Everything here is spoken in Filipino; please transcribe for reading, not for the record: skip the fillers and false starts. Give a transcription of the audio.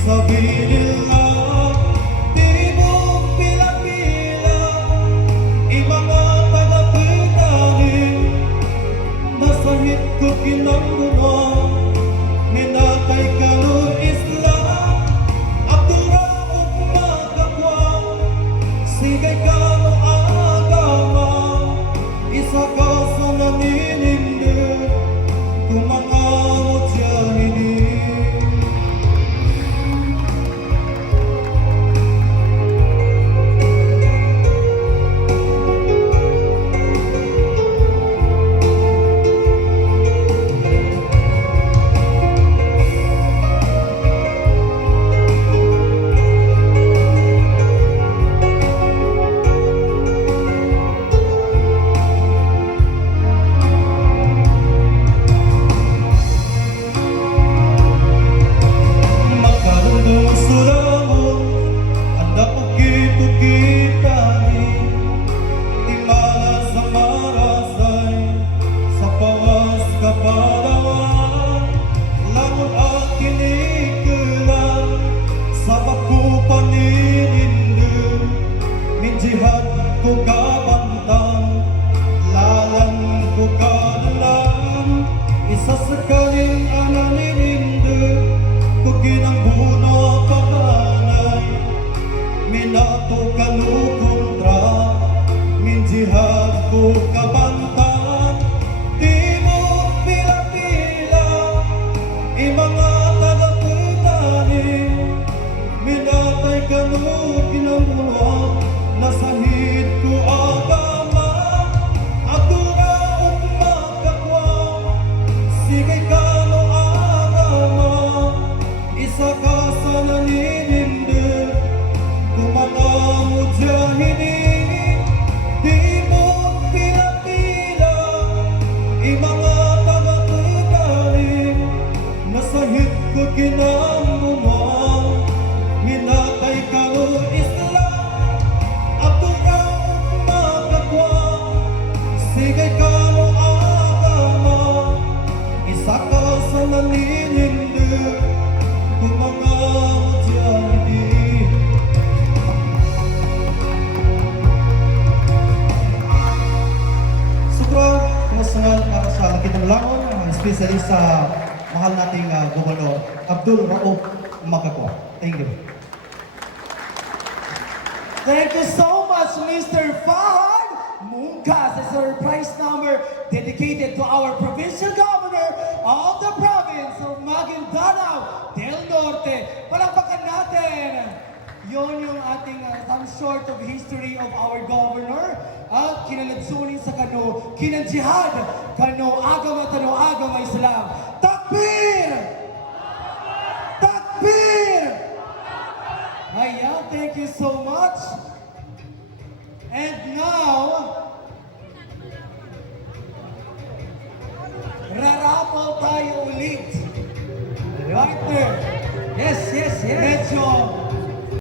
Sabilillah, di mo pila-pila, mga taga-pitanin, nasa hit ko kinambunan, minatay ka no Islam, atura o magkakwa, sigay ka no agama, isa ka sa naninindi, kung mga mujahidin. Jihad ko kabantang, lalang ko kadalang, isa sakaling ananinindi, ko ginambuno pamanay, minato kanukontra, min jihad ko kabantang, di mo pila-pila, mga taga-putani, minatay kanukinambuno, nasahid ko agama, atura o magkakwa, sigay ka no agama, isa ka sa naninindi, kung mga mujahidin, di mo pila-pila, mga taga-putanin, nasahid ko kinambuman, minatay ka no Islam, sigay ka mo agama, isa ka sa naninindi, kung mga mujahidin. Sukro, kumustangan sa Kitang Langon, especially sa mahal nating Gobernador Abdul Rauf Makakwa. Thank you. Thank you so much, Mr. Fahad Mungkas. A surprise number dedicated to our provincial governor of the province of Maguindanao del Norte. Palakpakan natin! Yon yung ating some sort of history of our governor at kinalagsunin sa kano, kinanjihad, kano agama Islam. Takbir! Takbir! Ayan, thank you so much. And now, rarapal tayo ulit. Partner, Yes. medyo